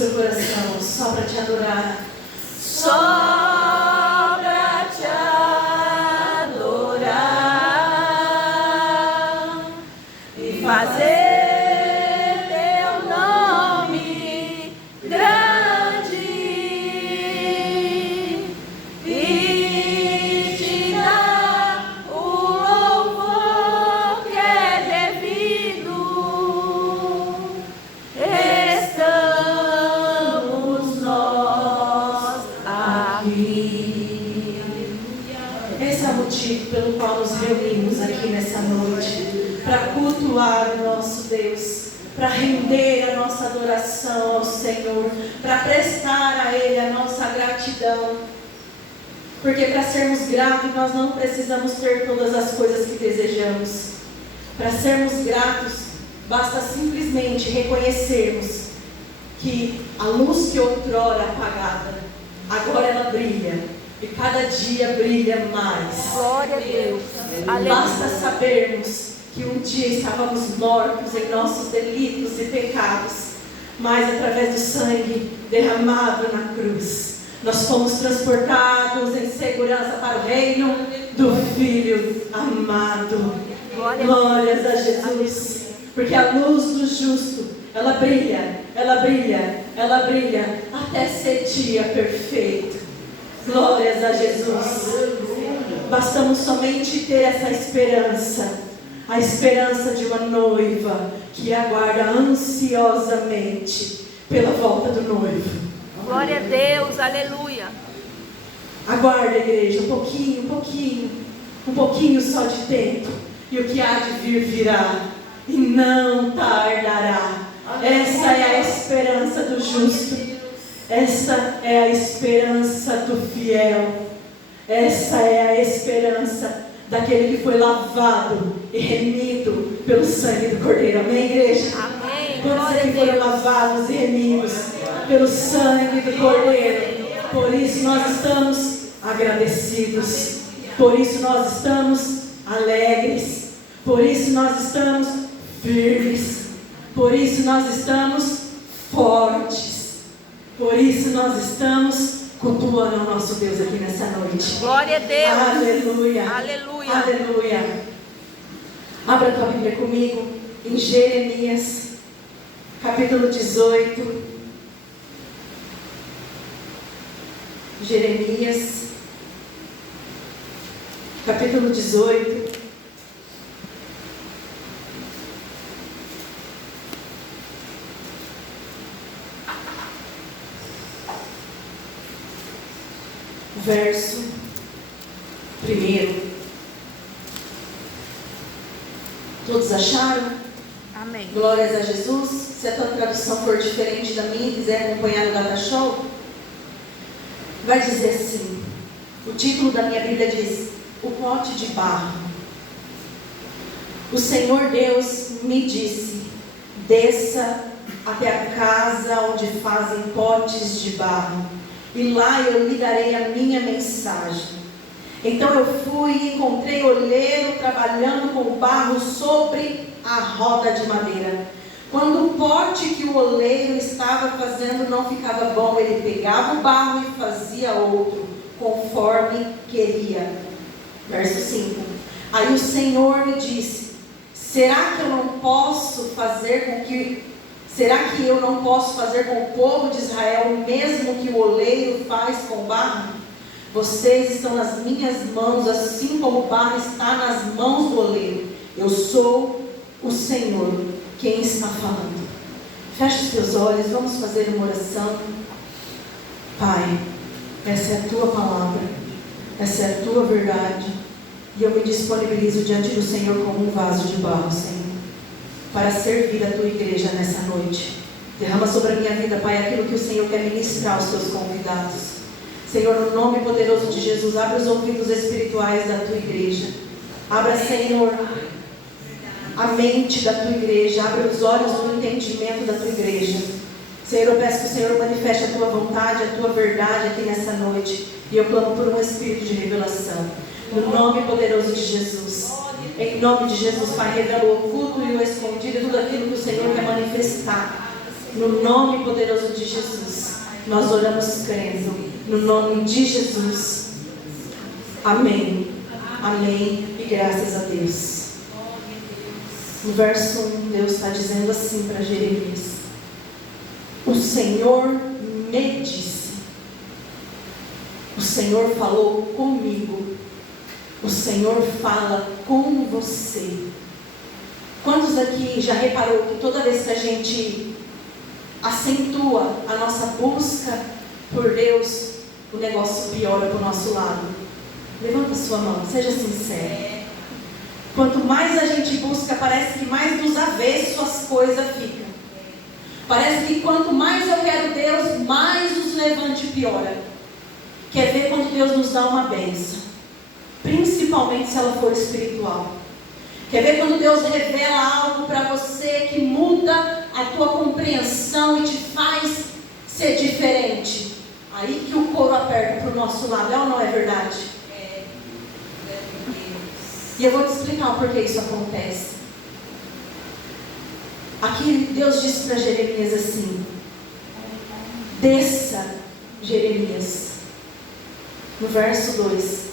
seu coração, só para te adorar. Só pra te adorar e fazer teu nome grande e te dar o louvor que é devido. Estamos nós aqui. Esse é o motivo pelo qual nos reunimos aqui nessa noite, para cultuar o nosso Deus, para render a nossa adoração ao Senhor, para prestar a Ele a nossa gratidão. Porque para sermos gratos, nós não precisamos ter todas as coisas que desejamos. Para sermos gratos, basta simplesmente reconhecermos que a luz que outrora apagada, agora ela brilha. E cada dia brilha mais. Glória a Deus. Basta sabermos que um dia estávamos mortos em nossos delitos e pecados, mas através do sangue derramado na cruz, nós fomos transportados em segurança para o reino do Filho amado. Glórias a Jesus. Porque a luz do justo, ela brilha, ela brilha, ela brilha até ser dia perfeito. Glórias a Jesus. Bastamos somente ter essa esperança, a esperança de uma noiva que aguarda ansiosamente pela volta do noivo. Glória a Deus, aleluia. Aguarda, igreja, um pouquinho só de tempo, e o que há de vir virá, e não tardará. Essa é a esperança do justo. Essa é a esperança do fiel. Essa é a esperança daquele que foi lavado e remido pelo sangue do Cordeiro. Amém, igreja? Amém. Quantos aqui foram lavados e remidos pelo sangue do Cordeiro? Por isso nós estamos agradecidos. Por isso nós estamos alegres. Por isso nós estamos firmes. Por isso nós estamos fortes. Por isso nós estamos cultuando ao nosso Deus aqui nessa noite. Glória a Deus. Aleluia. Aleluia. Aleluia. Abra a tua Bíblia comigo em Jeremias, capítulo 18. Jeremias, capítulo 18. Verso 1. Todos acharam? Amém. Glórias a Jesus. Se a tua tradução for diferente da minha e quiser acompanhar o Data Show, vai dizer assim: o título da minha Bíblia diz: o pote de barro. O Senhor Deus me disse: desça até a casa onde fazem potes de barro, e lá eu lhe darei a minha mensagem. Então eu fui e encontrei oleiro trabalhando com barro sobre a roda de madeira. Quando o pote que o oleiro estava fazendo não ficava bom, ele pegava o barro e fazia outro, conforme queria. Verso 5. Aí o Senhor me disse: será que eu não posso fazer com o povo de Israel o mesmo que o oleiro faz com o barro? Vocês estão nas minhas mãos, assim como o barro está nas mãos do oleiro. Eu sou o Senhor quem está falando. Feche os teus olhos, vamos fazer uma oração. Pai, essa é a tua palavra, essa é a tua verdade, e eu me disponibilizo diante do Senhor como um vaso de barro, Senhor, para servir a tua igreja nessa noite. Derrama sobre a minha vida, Pai, aquilo que o Senhor quer ministrar aos teus convidados. Senhor, no nome poderoso de Jesus, abre os ouvidos espirituais da tua igreja. Abra, Senhor, a mente da tua igreja. Abre os olhos do entendimento da tua igreja. Senhor, eu peço que o Senhor manifeste a tua vontade, a tua verdade aqui nessa noite. E eu clamo por um espírito de revelação. No nome poderoso de Jesus. Em nome de Jesus, Pai, revela o oculto e o escondido, tudo aquilo que o Senhor quer manifestar No nome poderoso de Jesus, nós oramos crendo. No nome de Jesus. Amém. Amém. E graças a Deus. No verso 1, Deus está dizendo assim para Jeremias: o Senhor me disse. O Senhor falou comigo. O Senhor fala com você. Quantos aqui já reparou que toda vez que a gente acentua a nossa busca por Deus, o negócio piora para o nosso lado? Levanta a sua mão, seja sincero. Quanto mais a gente busca, parece que mais dos avessos as coisas ficam. Parece que quanto mais eu quero Deus, mais os levante piora. Quer ver quando Deus nos dá uma bênção? Principalmente se ela for espiritual. Quer ver quando Deus revela algo para você que muda a tua compreensão e te faz ser diferente? Aí que o couro aperta para o nosso lado, é ou não é verdade? E eu vou te explicar o porquê isso acontece. Aqui Deus disse para Jeremias assim: desça, Jeremias. No verso 2: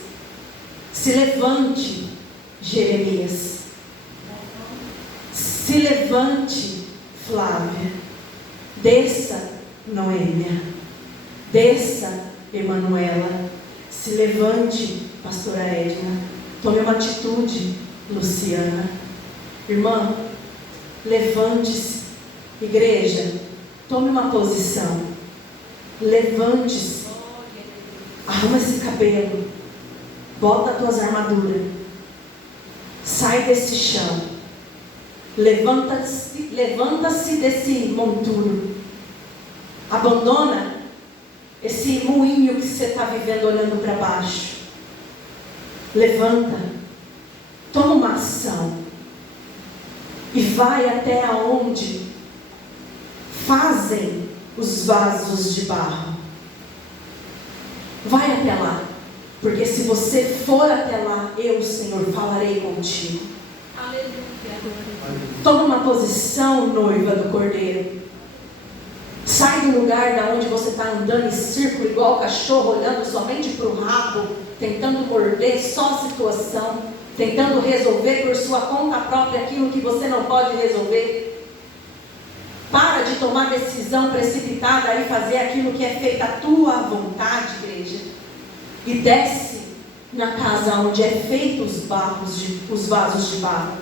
se levante, Jeremias. Se levante, Flávia. Desça, Noêmia. Desça, Emanuela. Se levante, pastora Edna. Tome uma atitude, Luciana. Irmã, levante-se. Igreja, tome uma posição. Levante-se. Arruma esse cabelo. Bota as tuas armaduras. Sai desse chão. Levanta-se desse monturo. Abandona esse moinho que você está vivendo olhando para baixo. Levanta. Toma uma ação. E vai até aonde fazem os vasos de barro. Vai até lá. Porque se você for até lá, eu, Senhor, falarei contigo. Aleluia. Toma uma posição, noiva do Cordeiro. Sai do lugar da onde você está andando em círculo, igual cachorro, olhando somente para o rabo, tentando morder só a situação, tentando resolver por sua conta própria aquilo que você não pode resolver. Para de tomar decisão precipitada e fazer aquilo que é feita a tua vontade, igreja. E desce na casa onde é feito os vasos de barro.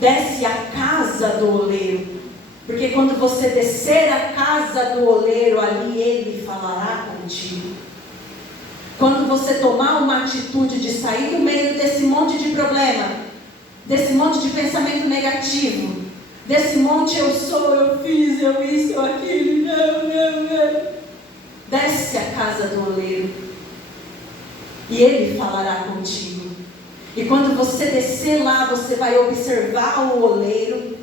Desce a casa do oleiro. Porque quando você descer a casa do oleiro, ali ele falará contigo. Quando você tomar uma atitude de sair do meio desse monte de problema, desse monte de pensamento negativo, desse monte eu sou, eu fiz, eu isso, eu aquilo, não. Desce a casa do oleiro. E ele falará contigo. E quando você descer lá, você vai observar o oleiro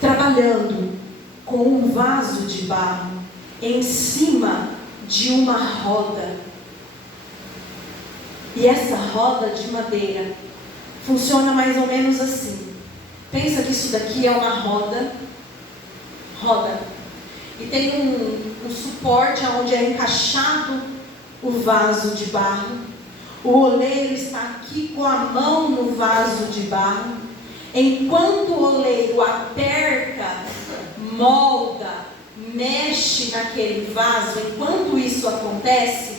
trabalhando com um vaso de barro em cima de uma roda. E essa roda de madeira funciona mais ou menos assim. Pensa que isso daqui é uma roda. E tem um suporte onde é encaixado o vaso de barro. O oleiro está aqui com a mão no vaso de barro. Enquanto o oleiro aperta, molda, mexe naquele vaso, enquanto isso acontece,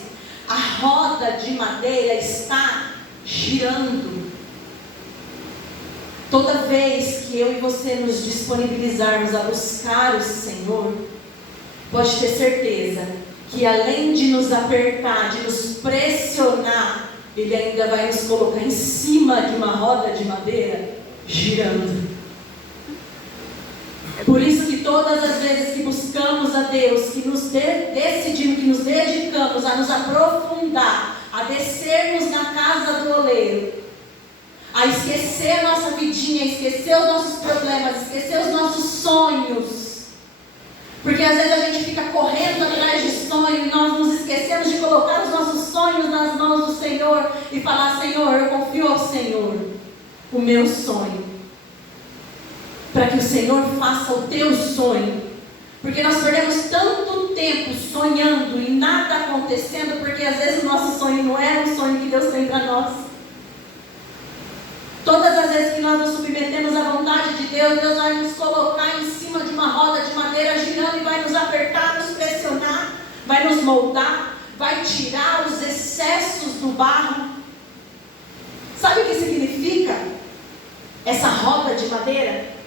a roda de madeira está girando. Toda vez que eu e você nos disponibilizarmos a buscar o Senhor, pode ter certeza que além de nos apertar, de nos pressionar, Ele ainda vai nos colocar em cima de uma roda de madeira girando. Por isso que todas as vezes que buscamos a Deus, que nos decidimos, que nos dedicamos a nos aprofundar, a descermos na casa do oleiro, a esquecer a nossa vidinha, esquecer os nossos problemas, esquecer os nossos sonhos. Porque às vezes a gente fica correndo atrás de sonho e nós nos esquecemos de colocar os nossos sonhos nas mãos do Senhor e falar: Senhor, eu confio ao Senhor o meu sonho. para que o Senhor faça o teu sonho. Porque nós perdemos tanto tempo sonhando e nada acontecendo, porque às vezes o nosso sonho não é um sonho que Deus tem para nós. Todas as vezes que nós nos submetemos à vontade de Deus, Deus vai nos colocar em cima de uma roda de madeira girando e vai nos apertar, nos pressionar, vai nos moldar, vai tirar os excessos do barro. Sabe o que significa essa roda de madeira?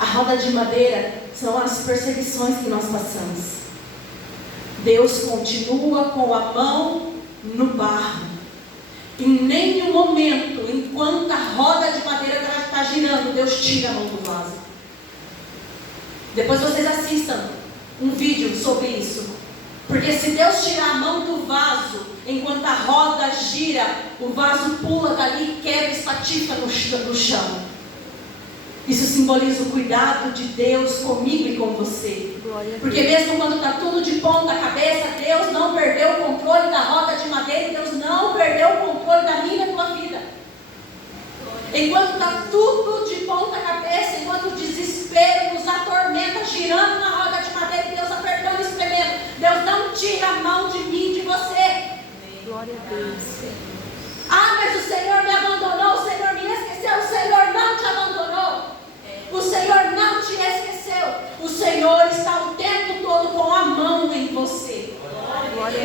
A roda de madeira são as perseguições que nós passamos. Deus continua com a mão no barro. Em nenhum momento, enquanto a roda de madeira está girando, Deus tira a mão do vaso. Depois vocês assistam um vídeo sobre isso. Porque se Deus tirar a mão do vaso, enquanto a roda gira, o vaso pula dali, quebra e espatifa no chão. Isso simboliza o cuidado de Deus comigo e com você. Porque mesmo quando está tudo de ponta cabeça, Deus não perdeu o controle da roda de madeira, Deus não perdeu o controle da minha e da tua vida. Enquanto está tudo de ponta cabeça, enquanto o desespero nos atormenta, girando na roda de madeira, Deus apertando e espremendo, Deus não tira a mão de mim, de você. Glória a Deus. Ah, mas o Senhor me abandonou, o Senhor me esqueceu. O Senhor não te abandonou. O Senhor não te esqueceu. O Senhor está o tempo todo com a mão em você.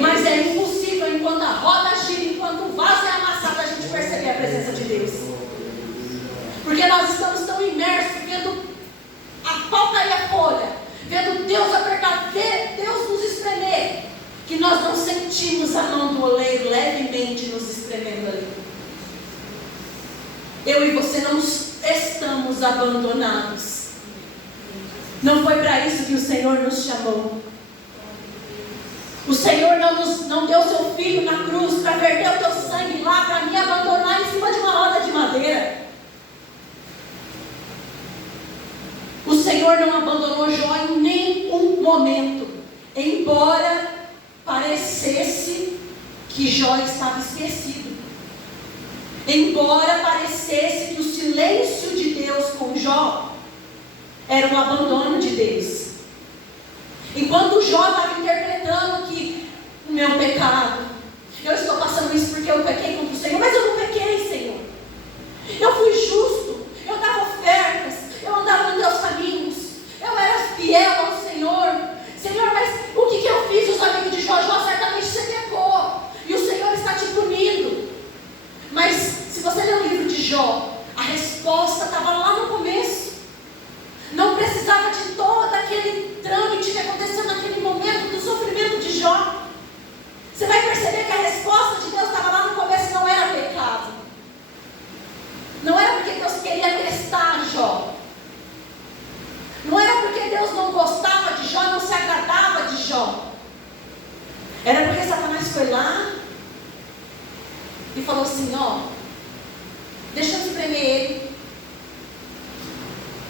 Mas é impossível, enquanto a roda gira, enquanto o vaso é amassado, a gente perceber a presença de Deus. Porque nós estamos tão imersos, vendo a pau cair a folha, vendo Deus apertar, ver Deus nos espremer, que nós não sentimos a mão do oleiro levemente nos espremendo ali. Eu e você não estamos abandonados. Não foi para isso que o Senhor nos chamou. O Senhor não deu seu filho na cruz para verter o teu sangue lá, para me abandonar em cima de uma roda de madeira. O Senhor não abandonou Jó em nenhum momento, embora parecesse que Jó estava esquecido. Embora parecesse que o silêncio de Deus com Jó era um abandono de Deus. Enquanto Jó estava interpretando que o meu pecado, eu estou passando isso porque eu pequei contra o Senhor, mas eu não pequei, Senhor. Eu fui justo, eu dava ofertas, eu andava nos teus caminhos, eu era fiel ao Senhor. Senhor, mas o que eu fiz? Os amigos de Jó, certamente você pecou, e o Senhor está te punindo. Mas se você ler o livro de Jó, a resposta estava lá no começo. Não precisava de todo aquele trâmite que aconteceu naquele momento do sofrimento de Jó. Você vai perceber que a resposta de Deus estava lá no começo, não era pecado. Não era porque Deus queria testar Jó. Não era porque Deus não gostava de Jó, não se agradava de Jó. Era porque Satanás foi lá e falou assim, deixa eu espremer ele.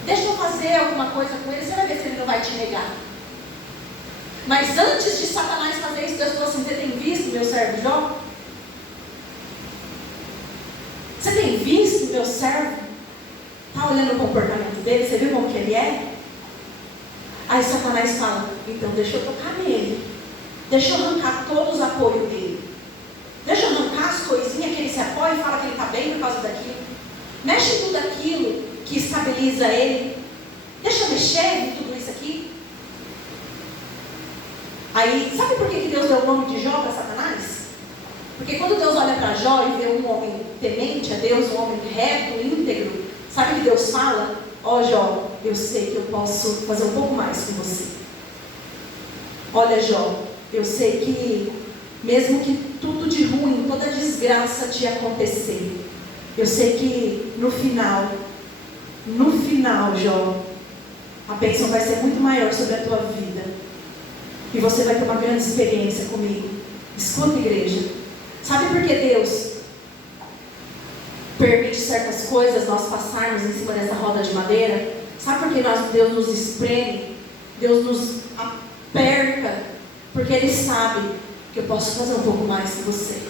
Deixa eu fazer alguma coisa com ele, você vai ver se ele não vai te negar. Mas antes de Satanás fazer isso, Deus falou assim, você tem visto meu servo Jó? Você tem visto meu servo? Está olhando o comportamento dele, você viu como que ele é? Aí Satanás fala, então deixa eu tocar nele. Deixa eu arrancar todos os apoios dele. Deixa eu arrancar as coisinhas que ele se apoia e fala que ele está bem por causa daquilo. Mexe em tudo aquilo que estabiliza ele. Deixa eu mexer em tudo isso aqui. Aí, sabe por que Deus deu o nome de Jó para Satanás? Porque quando Deus olha para Jó e vê um homem temente a Deus, um homem reto, íntegro, sabe o que Deus fala? Jó, eu sei que eu posso fazer um pouco mais com você. Olha, Jó, eu sei que mesmo que tudo de ruim, toda desgraça te acontecer, eu sei que no final, Jó, a bênção vai ser muito maior sobre a tua vida. E você vai ter uma grande experiência comigo. Escuta, igreja. Sabe por que Deus permite certas coisas nós passarmos em cima dessa roda de madeira? Sabe por que Deus nos espreme? Deus nos aperta? Porque Ele sabe que eu posso fazer um pouco mais que você.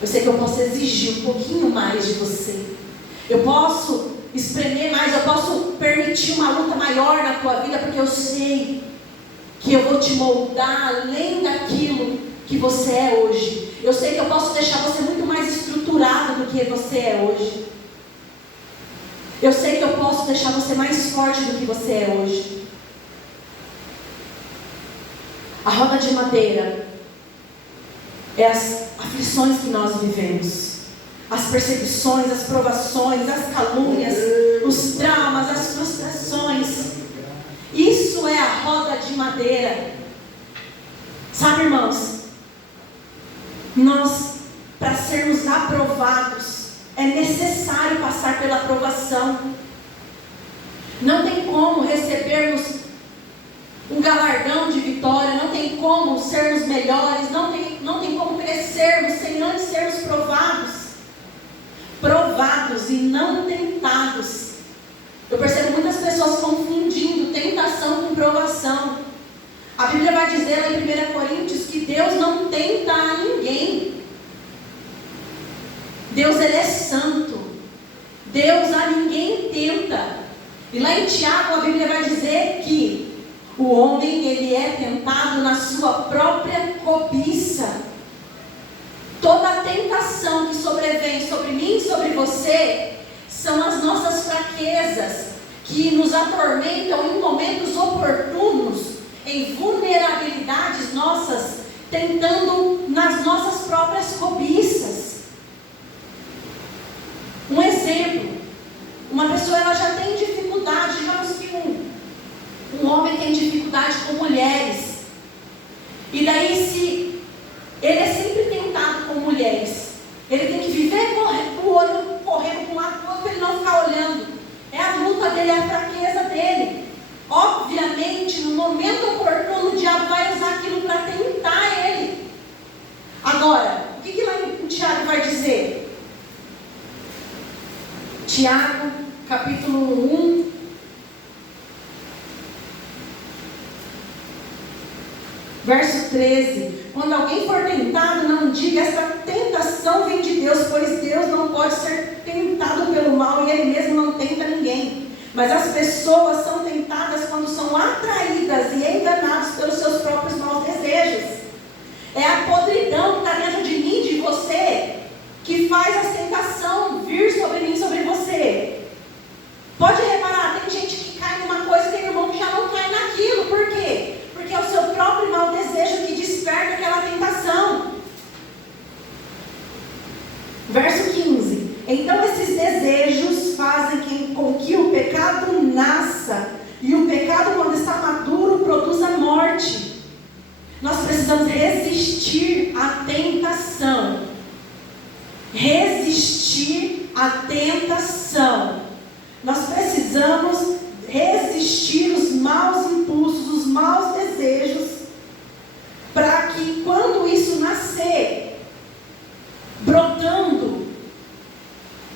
Eu sei que eu posso exigir um pouquinho mais de você. Eu posso espremer mais, eu posso permitir uma luta maior na tua vida, porque eu sei que eu vou te moldar além daquilo que você é hoje. Eu sei que eu posso deixar você muito mais estruturado do que você é hoje. Eu sei que eu posso deixar você mais forte do que você é hoje. A roda de madeira é as aflições que nós vivemos, as perseguições, as provações, as calúnias, os traumas, as frustrações. Isso é a roda de madeira. Sabe, irmãos, nós, para sermos aprovados, é necessário passar pela aprovação. Não tem como recebermos um galardão de vitória, não tem como sermos melhores, não tem como crescermos sem antes sermos provados e não tentados. Eu percebo muitas pessoas confundindo tentação com provação. A Bíblia vai dizer lá em 1 Coríntios que Deus não tenta a ninguém. Deus, Ele é santo. Deus a ninguém tenta. E lá em Tiago a Bíblia vai dizer que o homem, ele é tentado na sua própria cobiça. Toda tentação que sobrevém sobre mim e sobre você são as nossas fraquezas que nos atormentam em momentos oportunos, em vulnerabilidades nossas, tentando nas nossas próprias cobiças. Um exemplo, uma pessoa ela já tem dificuldade, digamos que um homem tem dificuldade com mulheres, e daí se ele é sempre tentado com mulheres, ele tem que viver com o olho correndo para um lado para o outro para ele não ficar olhando. É a luta dele, é a fraqueza dele. Obviamente, no momento oportuno, o diabo vai usar aquilo para tentar ele. Agora, o que lá em Tiago vai dizer? Tiago, capítulo 1, verso 13. Quando alguém for tentado, não diga esta tentação vem de Deus, pois Deus não pode ser tentado pelo mal e Ele mesmo não tenta ninguém. Mas as pessoas são tentadas quando são atraídas e enganadas pelos seus próprios maus desejos. É a podridão que está dentro de mim, de você, que faz a tentação vir sobre mim, sobre você. Pode reparar, tem gente que cai numa coisa e tem irmão que já não cai naquilo. Por quê? Porque é o seu próprio mau desejo que desperta aquela tentação. Verso 15. Então esses desejos fazem com que o pecado nasça. E o pecado, quando está maduro, produz a morte. Nós precisamos resistir à tentação. Resistir à tentação. Nós precisamos resistir os maus impulsos, os maus desejos, para que quando isso nascer, brotando,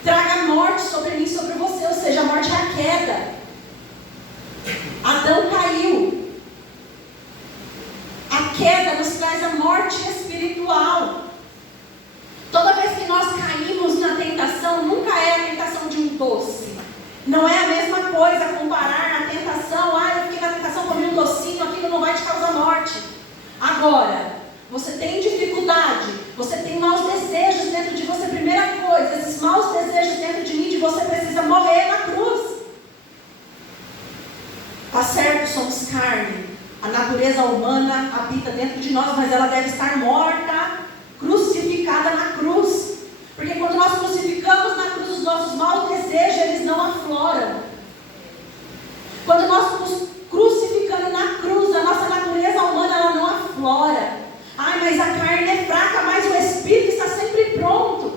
traga morte sobre mim, sobre você, ou seja, a morte é a queda. Adão caiu. A queda nos traz a morte espiritual. Toda vez que nós caímos na tentação, nunca é a tentação de um doce. Não é a mesma coisa comparar na tentação, eu fiquei na tentação, comi um docinho, aquilo não vai te causar morte. Agora, você tem dificuldade, você tem maus desejos dentro de você, primeira coisa, esses maus desejos dentro de mim, de você precisa morrer na cruz. Tá certo, somos carne, a natureza humana habita dentro de nós, mas ela deve estar morta, crucificada na cruz. Porque quando nós crucificamos na cruz os nossos maus desejos, eles não afloram. Quando nós nos crucificamos na cruz, a nossa natureza humana ela não aflora. Mas a carne é fraca, mas o Espírito está sempre pronto.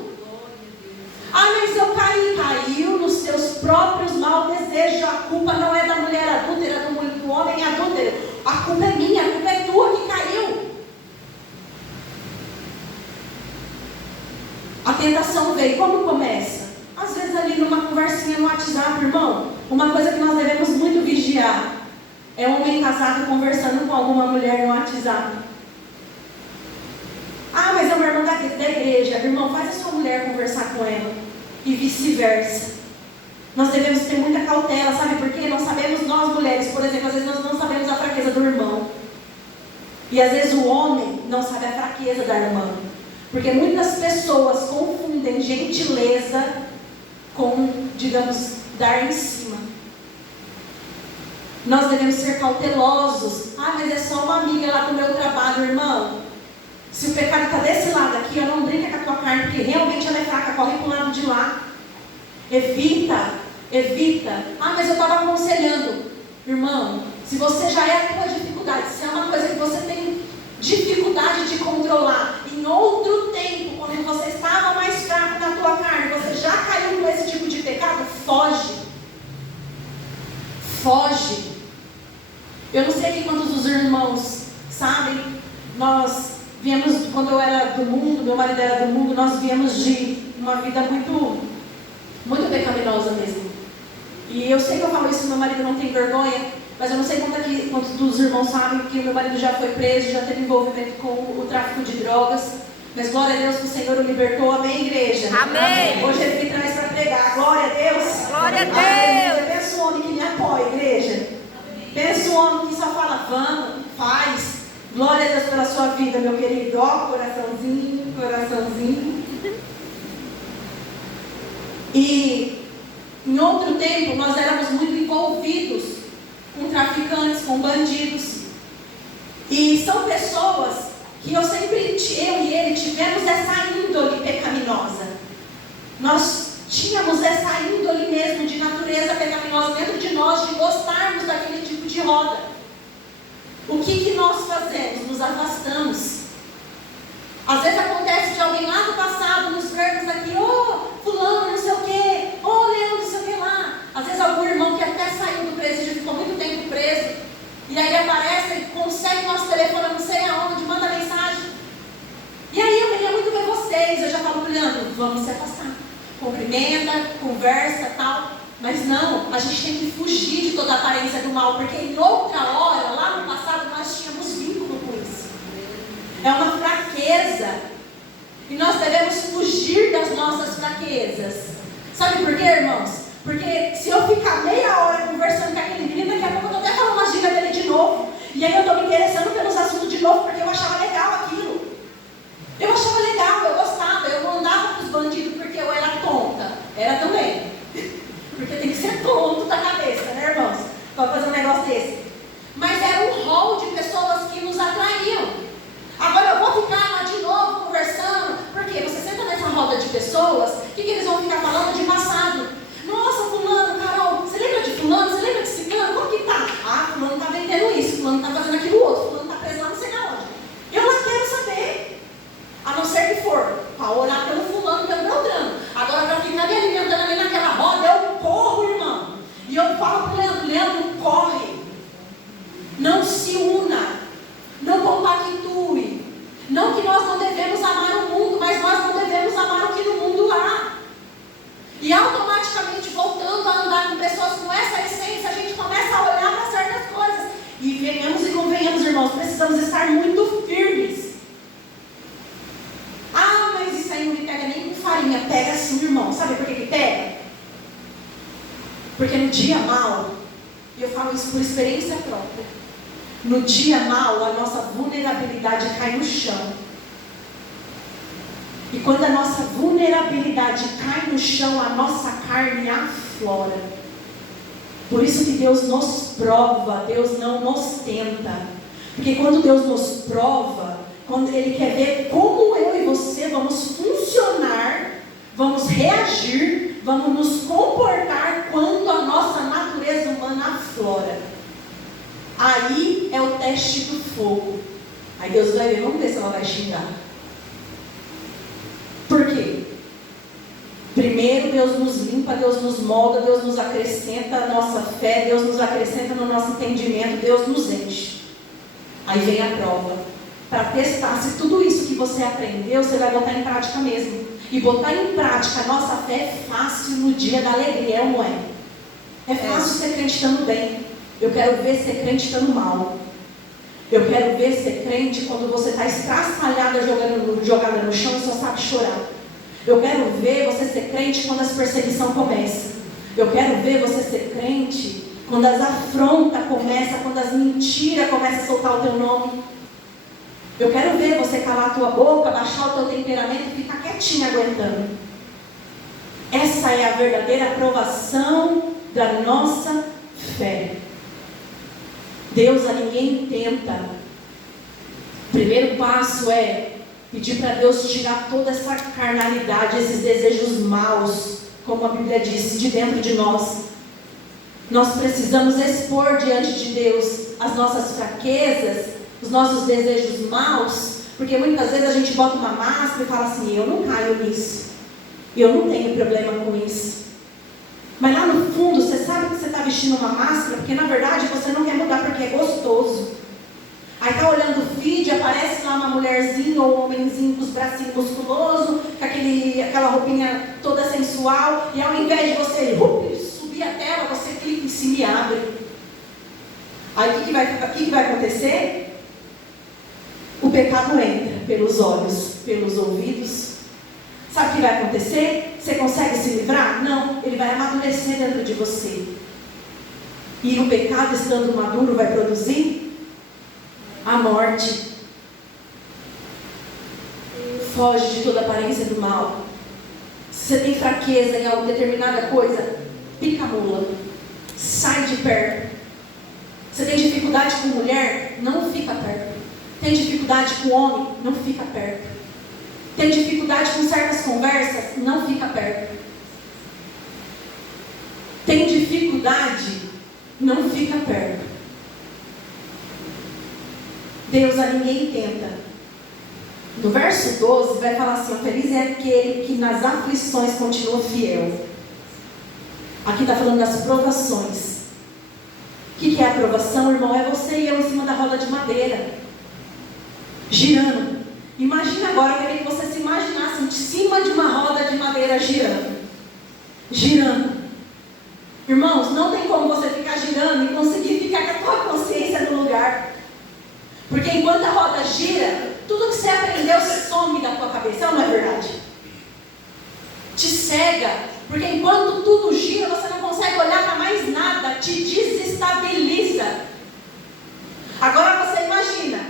Mas eu caiu nos seus próprios maus desejos. A culpa não é da mulher adúltera, do homem adúltero. A culpa é minha, a culpa é tua que caiu. A tentação veio. Como começa? Às vezes ali numa conversinha no WhatsApp, irmão. Uma coisa que nós devemos muito vigiar é um homem casado conversando com alguma mulher no WhatsApp. Mas é uma irmã da igreja. Irmão, faz a sua mulher conversar com ela. E vice-versa. Nós devemos ter muita cautela, sabe por quê? Nós sabemos, nós mulheres, por exemplo, às vezes nós não sabemos a fraqueza do irmão. E às vezes o homem não sabe a fraqueza da irmã. Porque muitas pessoas confundem gentileza com, digamos, dar em cima. Nós devemos ser cautelosos. Ah, mas é só uma amiga lá do meu trabalho, irmão. Se o pecado está desse lado aqui, não brinca com a tua carne, porque realmente ela é fraca, corre para o lado de lá. Evita. Ah, mas eu estava aconselhando. Irmão, se você já é a tua dificuldade, se é uma coisa que você tem dificuldade de controlar, em outro tempo, quando você estava mais fraco na tua carne, você já caiu com esse tipo de pecado, foge. Eu não sei quantos dos irmãos sabem, nós viemos, quando eu era do mundo, meu marido era do mundo, nós viemos de uma vida muito pecaminosa mesmo. E eu sei que eu falo isso, meu marido não tem vergonha, mas eu não sei quantos dos irmãos sabem que meu marido já foi preso, já teve envolvimento com o tráfico de drogas. Mas glória a Deus que o Senhor o libertou. Amém, igreja? Amém. Hoje ele me traz para pregar. Glória a Deus. Glória a Deus. Pensa um homem que me apoia, igreja. Pensa um homem que só fala, vamos, faz. Glória a Deus pela sua vida, meu querido. Ó, coraçãozinho. E em outro tempo nós éramos muito envolvidos com traficantes, com bandidos. E são pessoas que eu e ele tivemos essa índole pecaminosa. Nós tínhamos essa índole mesmo de natureza pecaminosa dentro de nós, de gostarmos daquele tipo de roda. O que nós fazemos? Nos afastamos. Às vezes acontece de alguém lá do passado nos vermos aqui, fulano, não sei o quê, Leandro, não sei o que lá. Às vezes algum irmão que até saiu do presídio, ficou muito tempo preso, e aí aparece e consegue nosso telefone, não sei aonde, manda mensagem. E aí eu queria muito ver vocês. Eu já falo para o Leandro, vamos se afastar. Cumprimenta, conversa, tal. Mas não, a gente tem que fugir de toda a aparência do mal, porque em outra hora, lá no passado, nós tínhamos vínculo com isso. É uma fraqueza. E nós devemos fugir das nossas fraquezas. Sabe por quê, irmãos? Porque se eu ficar meia hora conversando com aquele menino, daqui a pouco eu estou até falando uma gíria dele de novo. E aí eu estou me interessando pelos assuntos de novo, porque eu achava legal aquilo. Eu achava legal, eu gostava. Eu não andava com os bandidos porque eu era tonta. Era também. Porque tem que ser tonto da cabeça, né, irmãos? Para fazer um negócio desse. Mas era um rol de pessoas que nos atraíam. Agora eu vou ficar lá de novo conversando. Porque você senta nessa roda de pessoas, o que eles vão ficar falando de passado? Nossa, fulano, Carol, você lembra de fulano? Você lembra de ciclano? Como que tá? Ah, fulano tá vendendo isso, fulano tá fazendo aquilo outro, fulano tá preso lá não sei aonde. Eu não quero saber. A não ser que for para orar pelo fulano, pelo Beltrano. Agora para ficar me alimentando ali naquela roda, eu corro, irmão. E eu falo para o Leandro, corre. Não se una. Não compactue. Não que nós não devemos amar o mundo, mas nós não devemos amar o que no mundo há. E automaticamente, voltando a andar com pessoas com essa essência, a gente começa a olhar para certas coisas. E venhamos e convenhamos, irmãos, precisamos estar muito firmes. Ah, mas isso aí não me pega nem com farinha. Pega sim, irmão. Sabe por que pega? Porque no dia mal, e eu falo isso por experiência própria, no dia mal a nossa vulnerabilidade cai no chão. E quando a nossa vulnerabilidade cai no chão, a nossa carne aflora. Por isso que Deus nos prova, Deus não nos tenta. Porque quando Deus nos prova, quando Ele quer ver como eu e você vamos funcionar, vamos reagir, vamos nos comportar quando a nossa natureza humana aflora. Aí é o teste do fogo. Aí Deus vai ver, vamos ver se ela vai xingar. Por quê? Primeiro Deus nos limpa, Deus nos molda, Deus nos acrescenta a nossa fé, Deus nos acrescenta no nosso entendimento, Deus nos enche. Aí vem a prova, para testar se tudo isso que você aprendeu, você vai botar em prática mesmo. E botar em prática a nossa fé é fácil no dia da alegria, não é? É fácil ser crente estando bem. Eu quero ver ser crente estando mal. Eu quero ver ser crente quando você está estraçalhada jogada no chão e só sabe chorar. Eu quero ver você ser crente quando as perseguições começam. Eu quero ver você ser crente quando as afrontas começam, quando as mentiras começam a soltar o teu nome. Eu quero ver você calar a tua boca, baixar o teu temperamento e ficar quietinho aguentando. Essa é a verdadeira aprovação da nossa fé. Deus a ninguém tenta. O primeiro passo é pedir para Deus tirar toda essa carnalidade, esses desejos maus, como a Bíblia diz, de dentro de nós. Nós precisamos expor diante de Deus as nossas fraquezas, os nossos desejos maus, porque muitas vezes a gente bota uma máscara e fala assim: eu não caio nisso, eu não tenho problema com isso. Mas lá no fundo você sabe que você está vestindo uma máscara, porque na verdade você não quer mudar porque é gostoso. Aí está olhando o vídeo, aparece lá uma mulherzinha ou um homenzinho com os bracinhos musculosos, com aquela roupinha toda sensual, e ao invés de você subir a tela, você clica em cima e abre. Aí o que vai acontecer? O pecado entra pelos olhos, pelos ouvidos. Sabe o que vai acontecer? Você consegue se livrar? Não, ele vai amadurecer dentro de você. E o pecado, estando maduro, vai produzir a morte. Foge de toda aparência do mal. Se você tem fraqueza em alguma determinada coisa, pica a mula, sai de perto. Você tem dificuldade com mulher? Não fica perto. Tem dificuldade com homem? Não fica perto. Tem dificuldade com certas conversas? Não fica perto. Tem dificuldade? Não fica perto. Deus a ninguém tenta. No verso 12 vai falar assim: feliz é aquele que nas aflições continua fiel. Aqui está falando das provações. O que é a provação, irmão? É você e eu em cima da roda de madeira, girando. Imagina agora, eu queria que você se imaginasse em cima de uma roda de madeira girando. Girando. Irmãos, não tem como você ficar girando e conseguir ficar com a tua consciência no lugar. Porque enquanto a roda gira, tudo que você aprendeu some da tua cabeça, não é verdade? Te cega, porque enquanto tudo gira, você não consegue olhar para mais nada, te desestabiliza. Agora você imagina,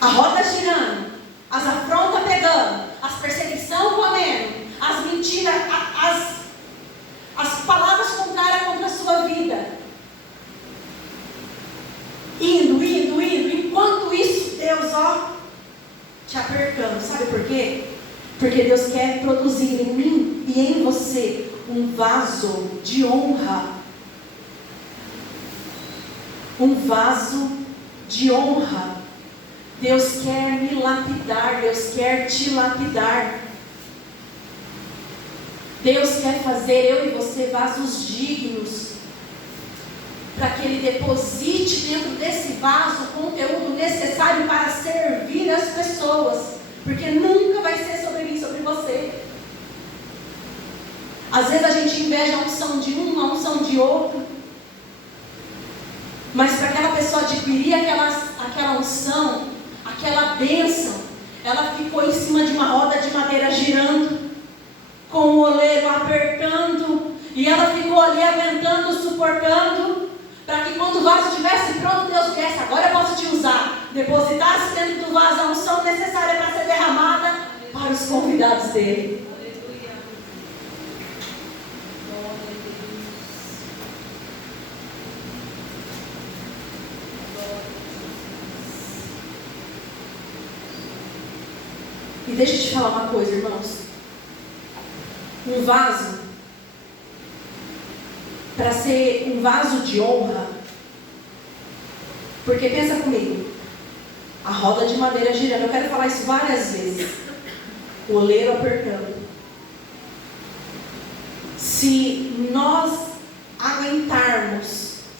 a roda girando, as afrontas pegando, as perseguições comendo, as mentiras, as palavras contrárias contra a sua vida. Indo. Enquanto isso, Deus, te apertando. Sabe por quê? Porque Deus quer produzir em mim e em você um vaso de honra. Um vaso de honra. Deus quer me lapidar. Deus quer te lapidar. Deus quer fazer eu e você vasos dignos, para que Ele deposite dentro desse vaso o conteúdo necessário para servir as pessoas, porque nunca vai ser sobre mim, sobre você. Às vezes a gente inveja a unção de um, a unção de outro, mas para aquela pessoa adquirir aquela unção, aquela bênção, ela ficou em cima de uma roda de madeira girando, com o oleiro apertando, e ela ficou ali aguentando, suportando, para que quando o vaso estivesse pronto, Deus viesse: agora eu posso te usar. Depositasse dentro do vaso a unção necessária para ser derramada para os convidados dele. E deixa eu te falar uma coisa, irmãos. Um vaso, para ser um vaso de honra, porque pensa comigo, a roda de madeira girando, eu quero falar isso várias vezes, o oleiro apertando. Se nós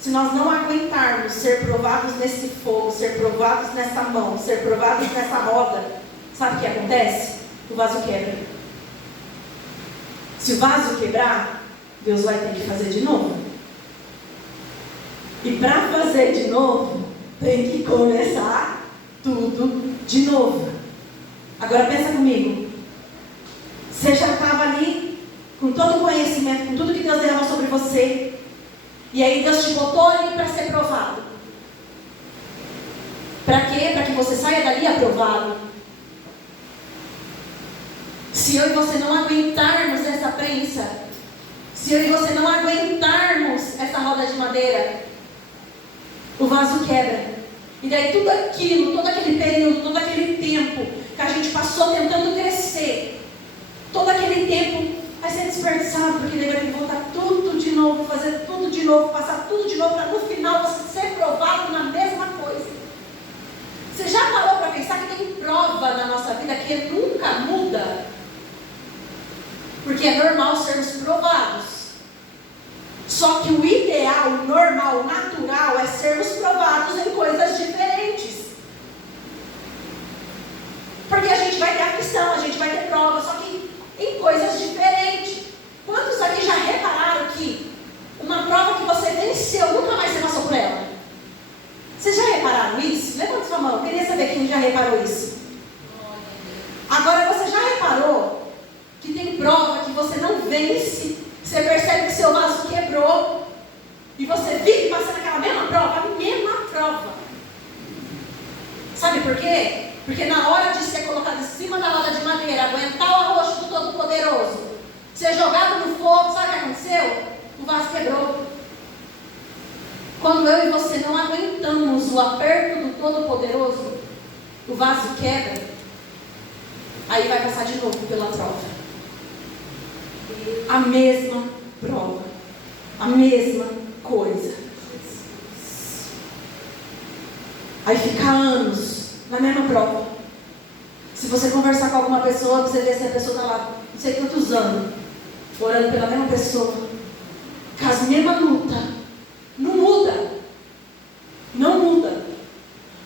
não aguentarmos ser provados nesse fogo, ser provados nessa mão, ser provados nessa roda, sabe o que acontece? O vaso quebra. Se o vaso quebrar, Deus vai ter que fazer de novo. E para fazer de novo, tem que começar tudo de novo. Agora pensa comigo. Você já estava ali com todo o conhecimento, com tudo que Deus derramou sobre você. E aí Deus te botou ali para ser provado. Para quê? Para que você saia dali aprovado. Se eu e você não aguentarmos essa prensa, se eu e você não aguentarmos essa roda de madeira, o vaso quebra. E daí tudo aquilo, todo aquele período, todo aquele tempo que a gente passou tentando crescer, todo aquele tempo vai ser desperdiçado, porque daí vai ter que voltar tudo de novo, fazer tudo de novo, passar tudo de novo, para no final você ser provado na mesma coisa. Você já parou para pensar que tem prova na nossa vida que nunca muda? Porque é normal sermos provados. Só que o ideal, o normal, o natural é sermos provados em coisas diferentes. Porque a gente vai ter aflição, a gente vai ter prova, só que em coisas diferentes. Quantos aqui já repararam que uma prova que você venceu, nunca mais você passou por ela? Vocês já repararam isso? Levanta sua mão, eu queria saber quem já reparou isso. Agora, você já reparou que tem prova que você não vence? Você percebe que seu vaso quebrou e você vive passando aquela mesma prova, a mesma prova. Sabe por quê? Porque na hora de ser colocado em cima da roda de madeira, aguentar o arroxo do Todo-Poderoso, ser jogado no fogo, sabe o que aconteceu? O vaso quebrou. Quando eu e você não aguentamos o aperto do Todo-Poderoso, o vaso quebra, aí vai passar de novo pela prova. A mesma prova, a mesma coisa. Aí fica anos na mesma prova. Se você conversar com alguma pessoa, você vê se a pessoa está lá, não sei quantos anos, orando pela mesma pessoa, com as mesmas lutas, não muda. Não muda.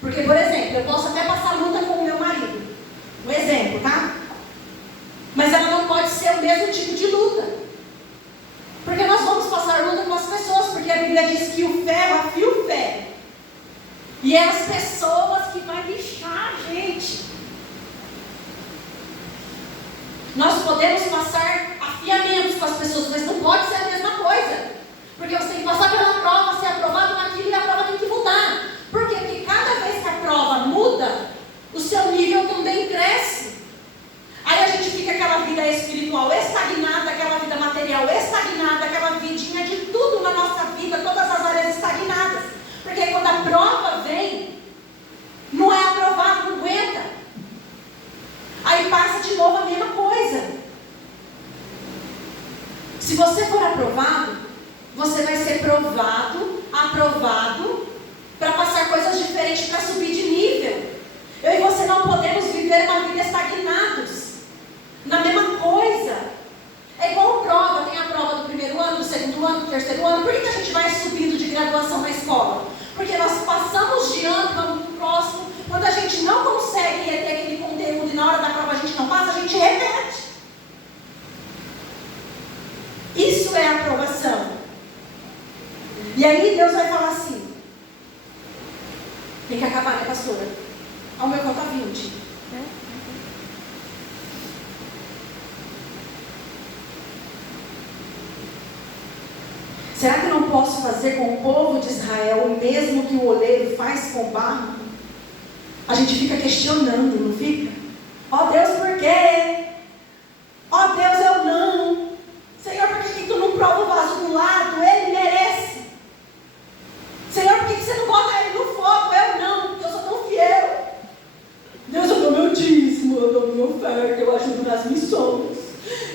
Porque, por exemplo, eu posso até passar luta com o meu marido. Um exemplo, tá? Mas ela não pode ser o mesmo tipo de luta. Porque nós vamos passar luta com as pessoas, porque a Bíblia diz que o ferro afia o ferro. E é as pessoas que vai lixar a gente. Nós podemos passar afiamentos com as pessoas, mas não pode ser a mesma coisa. Porque você tem que passar pela prova, ser aprovado naquilo e a prova tem que mudar. Por quê? Porque cada vez que a prova muda, o seu nível também cresce. Aí a gente fica aquela vida espiritual estagnada, aquela vida material estagnada, aquela vidinha de tudo na nossa vida, todas as áreas estagnadas. Porque quando a prova vem, não é aprovado, não aguenta. Aí passa de novo a mesma coisa. Se você for aprovado, você vai ser provado, aprovado, para passar coisas diferentes, para subir de nível. Eu e você não podemos viver uma vida estagnados na mesma coisa. É igual prova, tem a prova do primeiro ano, do segundo ano, do terceiro ano. Por que a gente vai subindo de graduação na escola? Porque nós passamos de ano, vamos para o próximo. Quando a gente não consegue reter aquele conteúdo e na hora da prova a gente não passa, a gente repete. Isso é aprovação. E aí Deus vai falar assim: tem que acabar, né, pastora? Ao meu conta 20. Será que eu não posso fazer com o povo de Israel o mesmo que o oleiro faz com o barro? A gente fica questionando, não fica? Ó Deus, por quê? Ó Deus, eu não. Senhor, por que tu não prova o vaso do lado? Ele merece. Senhor, por que você não bota ele no fogo? Eu não, porque eu sou tão fiel. Deus, eu dou meu dízimo, eu dou minha oferta, eu ajudo nas missões.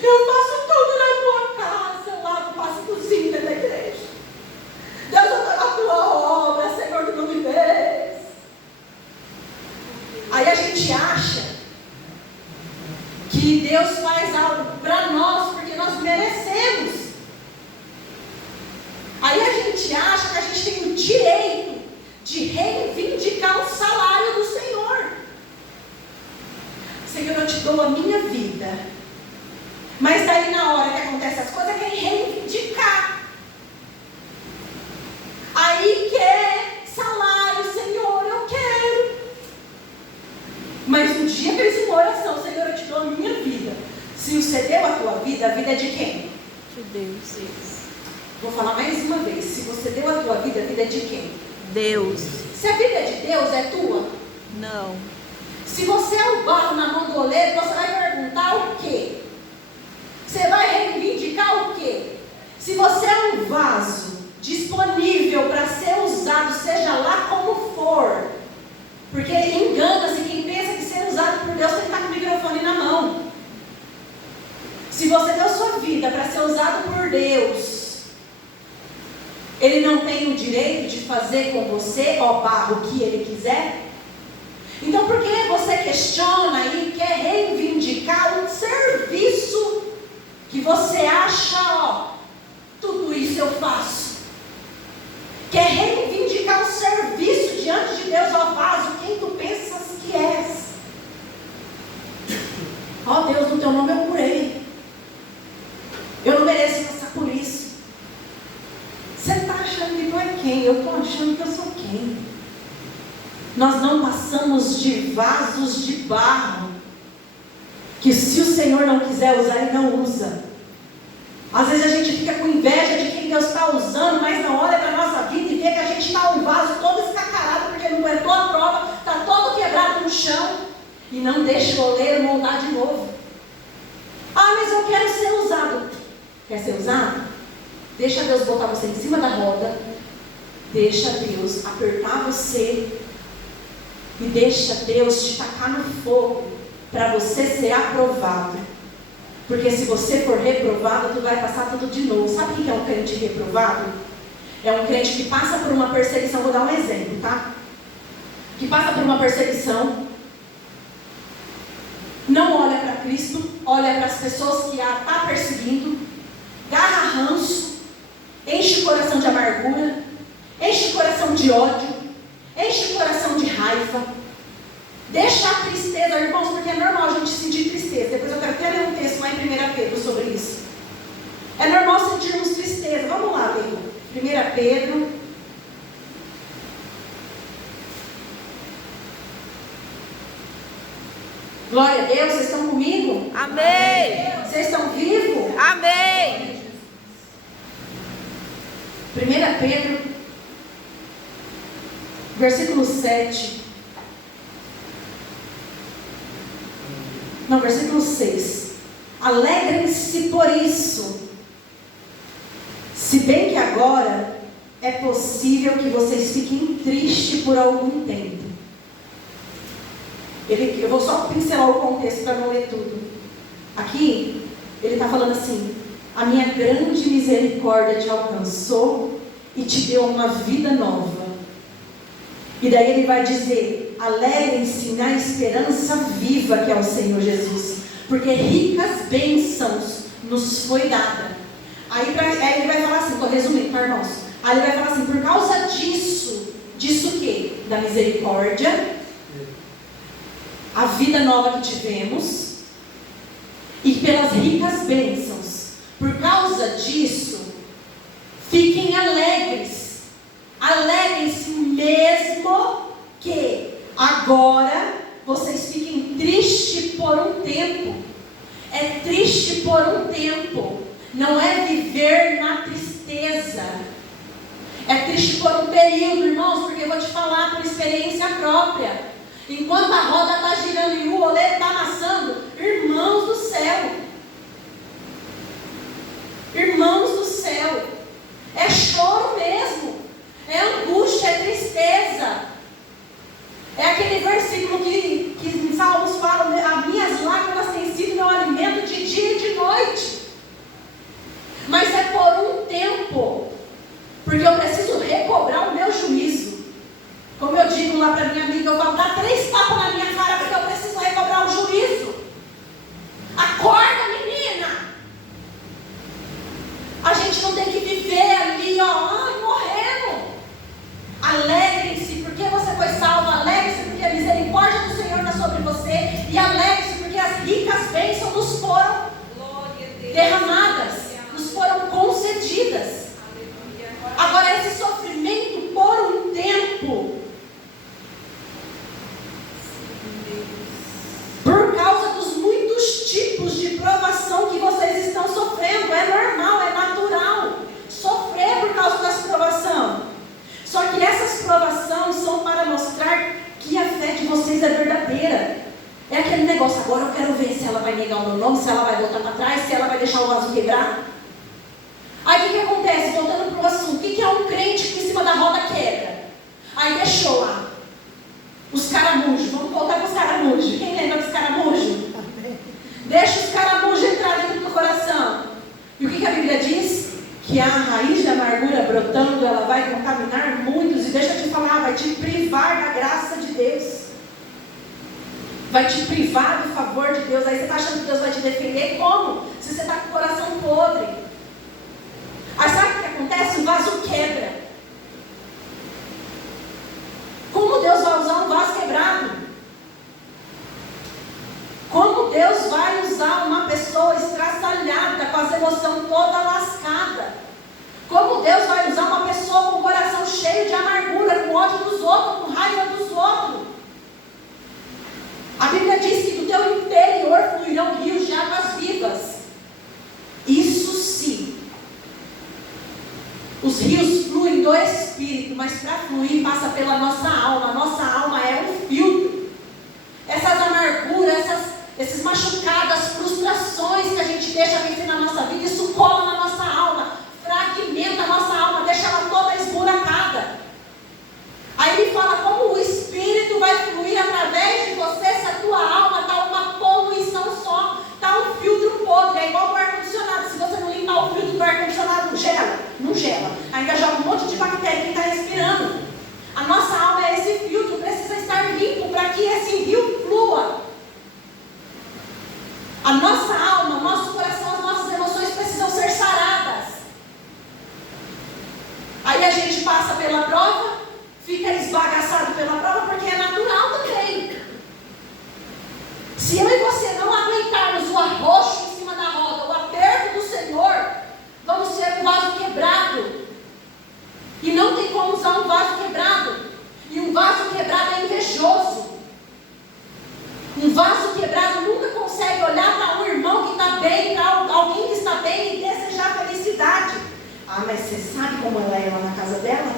Eu faço tudo na tua casa, eu lavo, passo cozinha dentro da igreja. Deus, eu estou na tua obra, Senhor, tu não me vês. Aí a gente acha que Deus faz algo para nós porque nós merecemos. Aí a gente acha que a gente tem o direito de reivindicar o salário do Senhor. Senhor, eu te dou a minha vida. Mas daí na hora que acontecem as coisas, quer reivindicar. Aí quer salário, Senhor, eu quero. Mas um dia fez uma oração: Senhor, eu te dou a minha vida. Se você deu a tua vida, a vida é de quem? De Deus. Vou falar mais uma vez. Se você deu a tua vida, a vida é de quem? Deus. Se a vida é de Deus, é tua? Não. Se você é o barro na mão do oleiro, você vai perguntar o quê? Você vai reivindicar o quê? Se você é um vaso disponível para ser usado, seja lá como for, porque engana-se quem pensa que ser usado por Deus tem que estar com o microfone na mão. Se você deu sua vida para ser usado por Deus, Ele não tem o direito de fazer com você, ó barro, o que Ele quiser? Então por que você questiona e quer reivindicar um serviço que você acha, ó, tudo isso eu faço? Quer reivindicar um serviço diante de Deus, ó vaso, quem tu pensas que és? Ó Deus, no teu nome eu curei. Eu não mereço passar por isso. Você está achando que tu é quem? Eu estou achando que eu sou quem? Nós não passamos de vasos de barro, que se o Senhor não quiser usar, Ele não usa. Às vezes a gente fica com inveja de quem Deus está usando, mas não olha para a nossa vida e vê que a gente está um vaso todo escacarado, porque não aguentou a prova, está todo quebrado no chão, e não deixa o oleiro moldar de novo. Ah, mas eu quero ser usado. Quer ser usado? Deixa Deus botar você em cima da roda, deixa Deus apertar você, e deixa Deus te tacar no fogo, para você ser aprovado. Porque se você for reprovado, tu vai passar tudo de novo. Sabe o que é um crente reprovado? É um crente que passa por uma perseguição. Vou dar um exemplo, tá? Que passa por uma perseguição, não olha para Cristo, olha para as pessoas que a está perseguindo, garra ranço, enche o coração de amargura, enche o coração de ódio, enche o coração de raiva, deixa a tristeza, irmãos, porque é normal a gente sentir tristeza. Depois eu quero até ler um texto lá em 1 Pedro sobre isso. É normal sentirmos tristeza. Vamos lá, amigo. 1 Pedro. Glória a Deus, vocês estão comigo? Amém. Vocês estão vivos? Amém. 1 Pedro, versículo 7. Não, versículo 6. Alegrem-se por isso, se bem que agora é possível que vocês fiquem tristes por algum tempo. Eu vou só pincelar o contexto para não ler tudo. Aqui, ele está falando assim: a minha grande misericórdia te alcançou e te deu uma vida nova. E daí ele vai dizer: alegrem-se na esperança viva que é o Senhor Jesus, porque ricas bênçãos nos foi dada. Aí ele vai falar assim, estou resumindo, tá, irmãos? Aí ele vai falar assim: por causa disso o quê? Da misericórdia, a vida nova que tivemos, e pelas ricas bênçãos, por causa disso, fiquem alegres. Alegrem-se mesmo que agora vocês fiquem tristes por um tempo. É triste por um tempo. Não é viver na tristeza. É triste por um período, irmãos, porque eu vou te falar por experiência própria. Enquanto a roda está girando e o oleiro está amassando, irmãos do céu. Irmãos do céu. É choro mesmo. É angústia, é tristeza. É aquele versículo que em Salmos fala: as minhas lágrimas têm sido meu alimento de dia e de noite. Mas é por um tempo, porque eu preciso recobrar o meu juízo. Como eu digo lá para minha amiga, eu falo: dá 3 tapas na minha cara, porque eu preciso recobrar o juízo. Acorda, menina. A gente não tem que viver ali, ó, é verdadeira. É aquele negócio, agora eu quero ver se ela vai negar o meu nome, se ela vai voltar para trás, se ela vai deixar o vaso quebrar. Aí o que acontece? Voltando para o assunto, o que é um crente que em cima da roda quebra? Aí deixou lá os caramujos, vamos voltar para os caramujos. Quem lembra dos caramujos? Deixa os caramujos entrar dentro do coração. E o que a Bíblia diz? Que a raiz de amargura brotando, ela vai contaminar muitos. E deixa eu te falar, vai te privar da graça de Deus. Vai te privar do favor de Deus. Aí você está achando que Deus vai te defender? Como? Se você está com o coração podre. Aí sabe o que acontece? O vaso quebra. Como Deus vai usar um vaso quebrado? Como Deus vai usar uma pessoa estraçalhada, com as emoções toda lascada? Como Deus vai usar uma pessoa com o coração cheio de amargura, com ódio dos outros, com raiva dos outros? A Bíblia diz que do teu interior fluirão rios de águas vivas. Isso sim. Os rios fluem do Espírito, mas para fluir passa pela nossa alma. A nossa alma é um filtro. Essas amarguras, esses machucados, frustrações que a gente deixa vencer na nossa vida, isso cola na nossa alma, fragmenta a nossa alma, deixa ela toda esburacada. Aí ele fala como o Espírito vai fluir através de você se a tua alma está uma poluição só, está um filtro podre, é igual o ar-condicionado. Se você não limpar o filtro do ar-condicionado, não gela, não gela. Ainda joga um monte de bactéria que está respirando. A nossa alma é esse filtro, precisa estar limpo para que esse rio flua. A nossa alma, o nosso coração, as nossas emoções precisam ser saradas. Aí a gente passa pela prova, fica esbagaçado pela prova, porque é natural também. Se eu e você não aguentarmos o arroxo em cima da roda, o aperto do Senhor, vamos ser um vaso quebrado. E não tem como usar um vaso quebrado. E um vaso quebrado é invejoso. Um vaso quebrado nunca consegue olhar para um irmão que está bem, para alguém que está bem e desejar felicidade. Ah, mas você sabe como ela é lá na casa dela?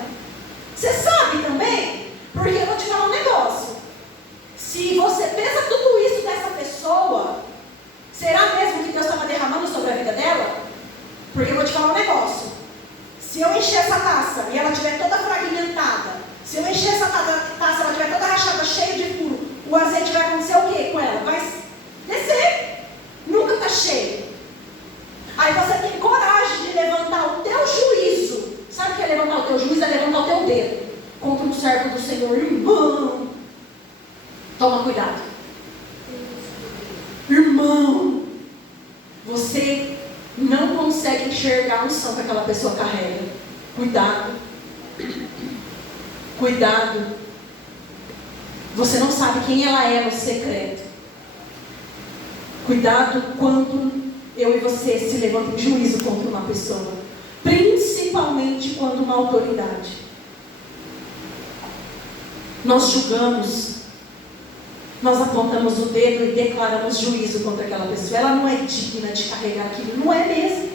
Você sabe também? Porque eu vou te falar um negócio. Se você pensa tudo isso dessa pessoa, será mesmo que Deus estava derramando sobre a vida dela? Porque eu vou te falar um negócio. Se eu encher essa taça e ela estiver toda fragmentada, se eu encher essa taça e ela estiver toda rachada, cheia de furo, o azeite vai acontecer o quê com ela? Vai descer. Nunca está cheio. Aí você tem coragem de levantar o teu juízo. Sabe o que é levantar o teu juízo? É levantar o teu dedo contra um servo do Senhor. Irmão, toma cuidado. Irmão, você não consegue enxergar a unção que aquela pessoa carrega. Cuidado. Cuidado. Você não sabe quem ela é no secreto. Cuidado quando eu e você se levantam em juízo contra uma pessoa. Principalmente quando uma autoridade. Nós julgamos. Nós apontamos o dedo e declaramos juízo contra aquela pessoa. Ela não é digna de carregar aquilo. Não é mesmo.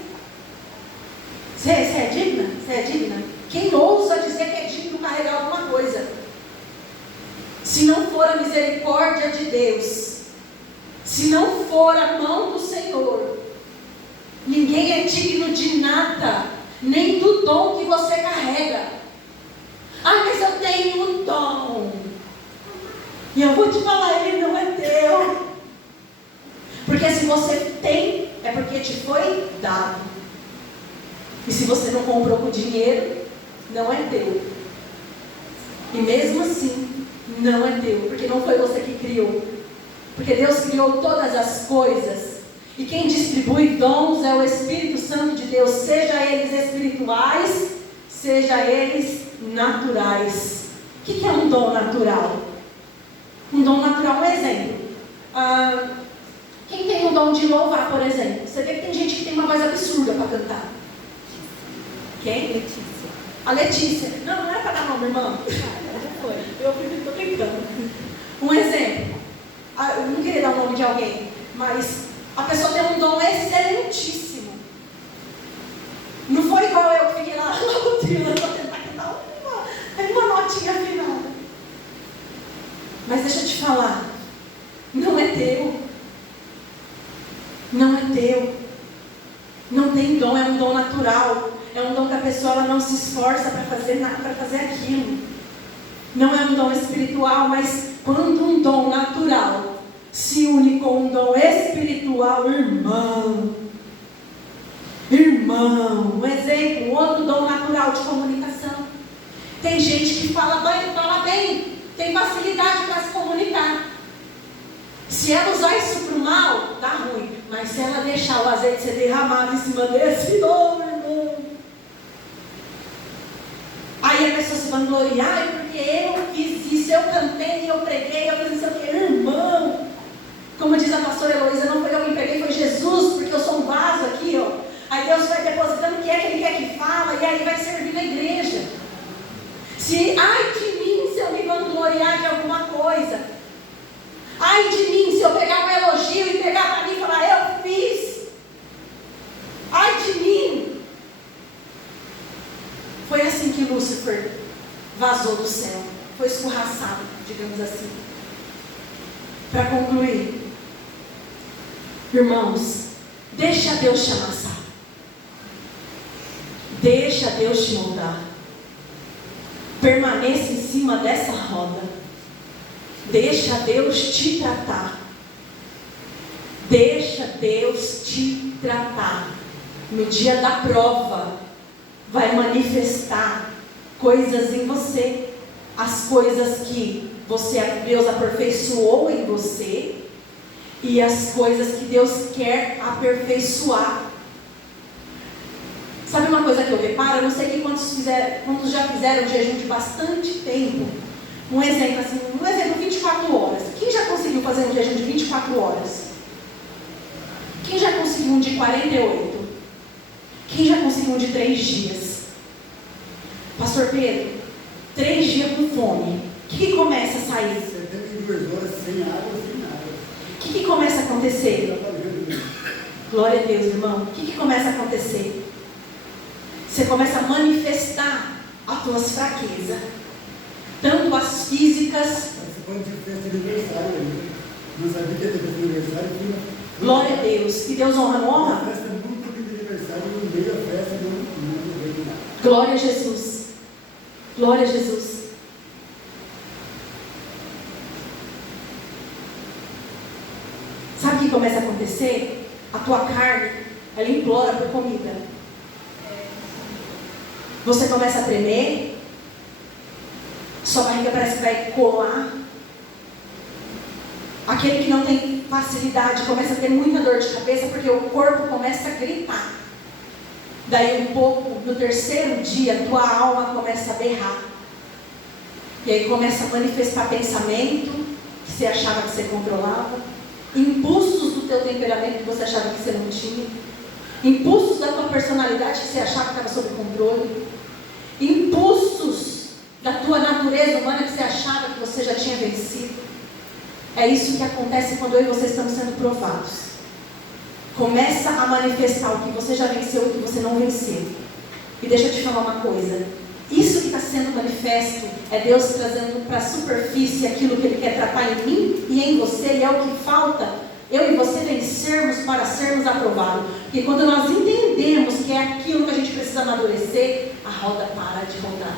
Você é digna? Você é digna? Quem ousa dizer que é digno de carregar alguma coisa? Se não for a misericórdia de Deus, se não for a mão do Senhor, ninguém é digno de nada, nem do dom que você carrega. Ah, mas eu tenho um dom. E eu vou te falar, ele não é teu. Porque se você tem, é porque te foi dado. E se você não comprou com dinheiro, não é teu. E mesmo assim, não é teu, porque não foi você que criou. Porque Deus criou todas as coisas. E quem distribui dons é o Espírito Santo de Deus, seja eles espirituais, seja eles naturais. O que é um dom natural? Um dom natural, um exemplo. Quem tem o dom de louvar, por exemplo? Você vê que tem gente que tem uma voz absurda para cantar. Quem? Letícia. A Letícia. Não era para dar nome, irmã. Já foi. Eu estou brincando. Um exemplo. Eu não queria dar o nome de alguém, mas a pessoa tem um dom excelentíssimo. Não foi igual eu que fiquei lá para tentar cantar uma notinha afinada. Mas deixa eu te falar, não é teu. Não é teu. Não tem dom, é um dom natural. É um dom que a pessoa ela não se esforça para fazer nada, para fazer aquilo. Não é um dom espiritual, mas quando um dom natural se une com um dom espiritual, irmão, um exemplo, outro dom natural de comunicação. Tem gente que fala bem, tem facilidade para se comunicar. Se ela usar isso para o mal, dá ruim. Mas se ela deixar o azeite ser derramado em cima desse, irmão. Aí a pessoa se vangloriar, porque eu fiz isso, eu cantei, eu preguei, eu fiz isso aqui. Irmão, como diz a pastora Heloísa, não foi eu que preguei, foi Jesus, porque eu sou um vaso aqui, ó. Aí Deus vai depositando o que é que Ele quer que fala, e aí vai servir na igreja. Ai de mim se eu me vangloriar de alguma coisa. Ai de mim se eu pegar um elogio e pegar para mim e falar, eu fiz. Ai de mim. Foi assim que Lúcifer vazou do céu. Foi escorraçado, digamos assim. Para concluir, irmãos, deixa Deus te amassar. Deixa Deus te moldar. Permaneça em cima dessa roda. Deixa Deus te tratar. Deixa Deus te tratar. No dia da prova, vai manifestar coisas em você. As coisas que Deus aperfeiçoou em você. E as coisas que Deus quer aperfeiçoar. Sabe uma coisa que eu reparo? Eu não sei que quantos já fizeram um jejum de bastante tempo. Um exemplo 24 horas. Quem já conseguiu fazer um jejum de 24 horas? Quem já conseguiu um de 48? Quem já conseguiu um de 3 dias? Pastor Pedro, 3 dias com fome. O que começa a sair? 72 horas sem água, sem nada. O que começa a acontecer? Glória a Deus, irmão. O que começa a acontecer? Você começa a manifestar as tuas fraquezas. Tanto as físicas. Quando você fez aniversário ainda. Não sabia que ia ter aniversário. Glória a Deus. Que Deus honra, não honra? A festa muito de aniversário, não veio a festa, não veio nada. Glória a Jesus. Glória a Jesus. Sabe o que começa a acontecer? A tua carne, ela implora por comida. Você começa a tremer. Sua barriga parece que vai colar. Aquele que não tem facilidade começa a ter muita dor de cabeça porque o corpo começa a gritar. Daí um pouco, no terceiro dia, tua alma começa a berrar. E aí começa a manifestar pensamento que você achava que você controlava. Impulsos do teu temperamento que você achava que você não tinha. Impulsos da tua personalidade que você achava que estava sob controle. Impulsos da tua natureza humana que você achava que você já tinha vencido. É isso que acontece quando eu e você estamos sendo provados. Começa a manifestar o que você já venceu e o que você não venceu. E deixa eu te falar uma coisa. Isso que está sendo manifesto é Deus trazendo para a superfície aquilo que Ele quer tratar em mim e em você. E é o que falta eu e você vencermos para sermos aprovados. Porque quando nós entendemos que é aquilo que a gente precisa amadurecer, a roda para de rodar.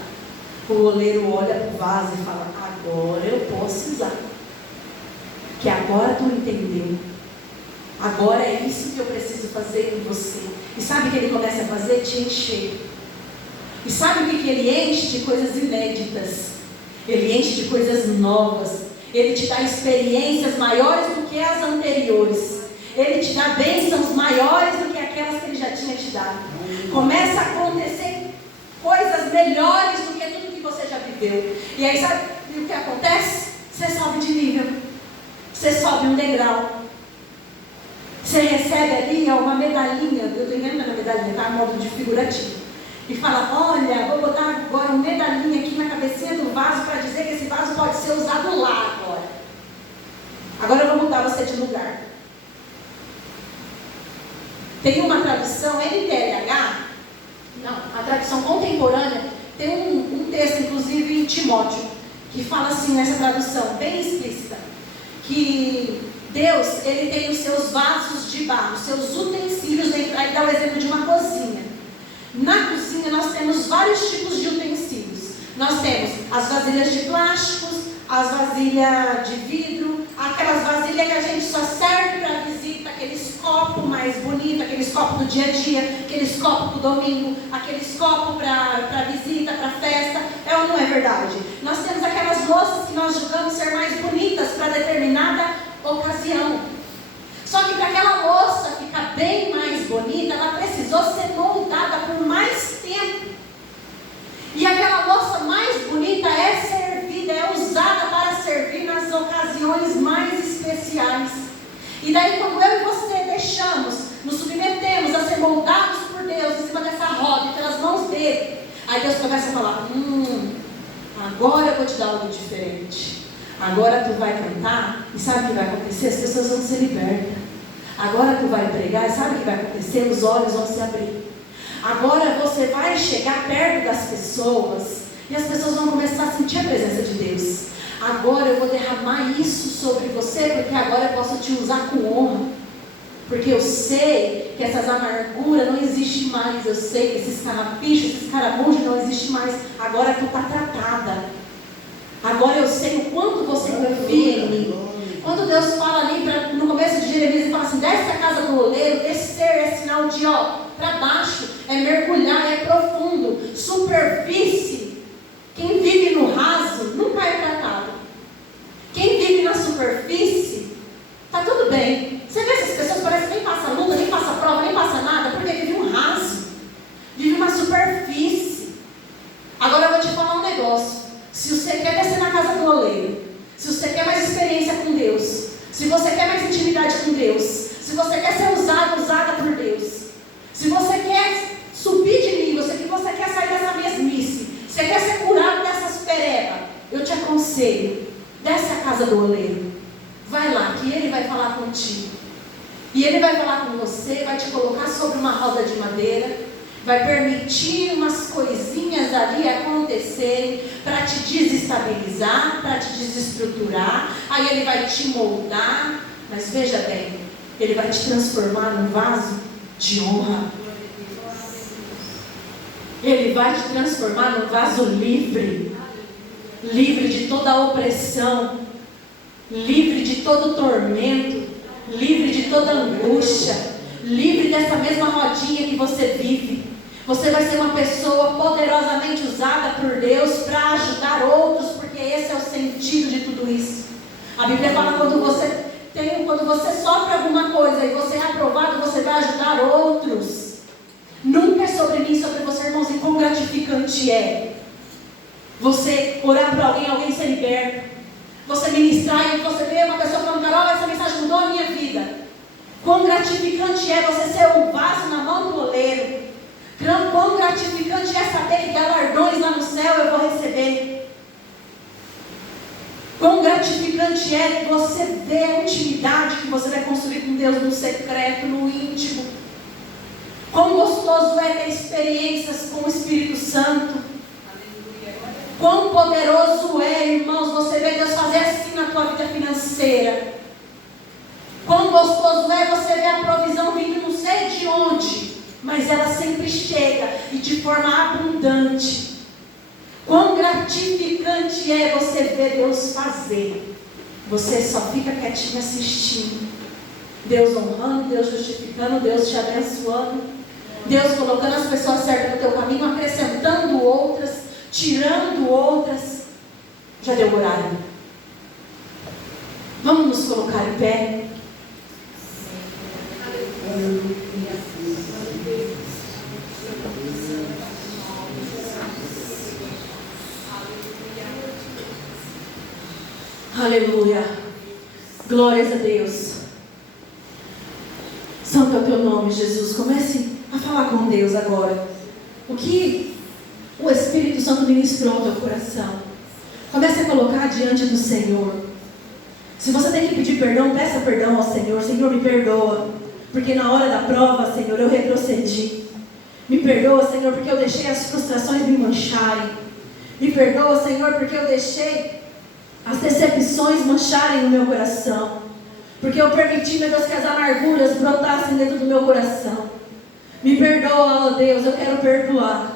O oleiro olha para o vaso e fala, agora eu posso usar. Que agora tu entendeu. Agora é isso que eu preciso fazer em você. E sabe o que Ele começa a fazer? Te encher. E sabe o que Ele enche? De coisas inéditas. Ele enche de coisas novas. Ele te dá experiências maiores do que as anteriores. Ele te dá bênçãos maiores do que aquelas que Ele já tinha te dado. Começa a acontecer coisas melhores do que tudo que você já viveu. E aí sabe o que acontece? Você sobe de nível. Você sobe um degrau. Você recebe ali uma medalhinha. Eu estou inventando a medalhinha, tá? Modo de figurativo. E fala, olha, vou botar agora uma medalhinha aqui na cabecinha do vaso para dizer que esse vaso pode ser usado lá agora. Agora eu vou mudar você de lugar. Tem uma tradução, NTLH, não, a tradução contemporânea, tem um texto, inclusive, em Timóteo, que fala assim nessa tradução, bem explícita, que Deus, Ele tem os seus vasos de barro, os seus utensílios dentro. Aí dá o exemplo de uma cozinha. Na cozinha nós temos vários tipos de utensílios. Nós temos as vasilhas de plásticos, as vasilhas de vidro, aquelas vasilhas que a gente só serve para visita, aqueles copos mais bonitos, aqueles copos do dia a dia, aqueles copos para o domingo, aqueles copos para visita, para festa. É ou não é verdade? Nós temos aquelas louças que nós julgamos ser mais bonitas para determinada ocasião. Só que para aquela louça ficar bem mais bonita, ela precisou ser moldada por mais tempo. E aquela louça mais bonita é servida, é usada para servir nas ocasiões mais especiais. E daí quando eu e você deixamos, nos submetemos a ser moldados por Deus em cima dessa roda e pelas mãos dele, aí Deus começa a falar, agora eu vou te dar algo diferente. Agora tu vai cantar e sabe o que vai acontecer? As pessoas vão ser libertas. Agora tu vai pregar e sabe o que vai acontecer? Os olhos vão se abrir. Agora você vai chegar perto das pessoas e as pessoas vão começar a sentir a presença de Deus. Agora eu vou derramar isso sobre você, porque agora eu posso te usar com honra. Porque eu sei que essas amarguras não existem mais. Eu sei que esses carrapichos, esses caramujos não existem mais. Agora tu está tratada. Agora eu sei o quanto você confia em mim. Quando Deus fala ali no começo de Jeremias, ele fala assim, desce a casa do oleiro, descer é sinal de para baixo, é mergulhar, é profundo, superfície. Quem vive no raso nunca é tratado. Quem vive na superfície, está tudo bem. Você vê essas pessoas, parece que nem passa luta, nem passa prova, nem passa nada, porque vive um raso, vive uma superfície. Agora eu vou te falar um negócio. Se você quer descer na casa do oleiro, se você quer mais experiência com Deus, se você quer mais intimidade com Deus, se você quer ser usada por Deus, se você quer subir de nível, se você quer sair dessa mesmice, se você quer ser curado dessas perebas, eu te aconselho, desce a casa do oleiro, vai lá, que ele vai falar contigo, e ele vai falar com você, vai te colocar sobre uma roda de madeira, vai permitir umas coisinhas ali acontecerem para te desestabilizar, para te desestruturar. Aí ele vai te moldar, mas veja bem, ele vai te transformar num vaso de honra. Ele vai te transformar num vaso livre, livre de toda opressão, livre de todo tormento, livre de toda angústia, livre dessa mesma rodinha que você vive. Você vai ser uma pessoa poderosamente usada por Deus para ajudar outros, porque esse é o sentido de tudo isso. A Bíblia fala quando você sofre alguma coisa e você é aprovado, você vai ajudar outros. Nunca é sobre mim, sobre você, irmãos, e quão gratificante é você orar para alguém ser liberto, você ministrar e você vê uma pessoa falando, Carol, essa mensagem mudou a minha vida. Quão gratificante é você ser um vaso na mão do oleiro. Quão gratificante é saber que galardões lá no céu eu vou receber. Quão gratificante é você ver a intimidade que você vai construir com Deus no secreto, no íntimo. Quão gostoso é ter experiências com o Espírito Santo. Quão poderoso é, irmãos, você ver Deus fazer assim na tua vida financeira. Quão gostoso é você ver a provisão vindo não sei de onde, mas ela sempre chega e de forma abundante. Quão gratificante é você ver Deus fazer. Você só fica quietinho assistindo. Deus honrando, Deus justificando, Deus te abençoando, Deus colocando as pessoas certas no teu caminho, acrescentando outras, tirando outras. Já deu horário. Vamos nos colocar em pé. Aleluia. Glórias a Deus. Santo é o teu nome, Jesus. Comece a falar com Deus agora. O que o Espírito Santo ministrou no teu coração. Comece a colocar diante do Senhor. Se você tem que pedir perdão, peça perdão ao Senhor. Senhor, me perdoa, porque na hora da prova, Senhor, eu retrocedi. Me perdoa, Senhor, porque eu deixei as frustrações me mancharem. Me perdoa, Senhor, porque eu deixei as decepções mancharem o meu coração. Porque eu permiti, meu Deus, que as amarguras brotassem dentro do meu coração. Me perdoa, ó Deus, eu quero perdoar.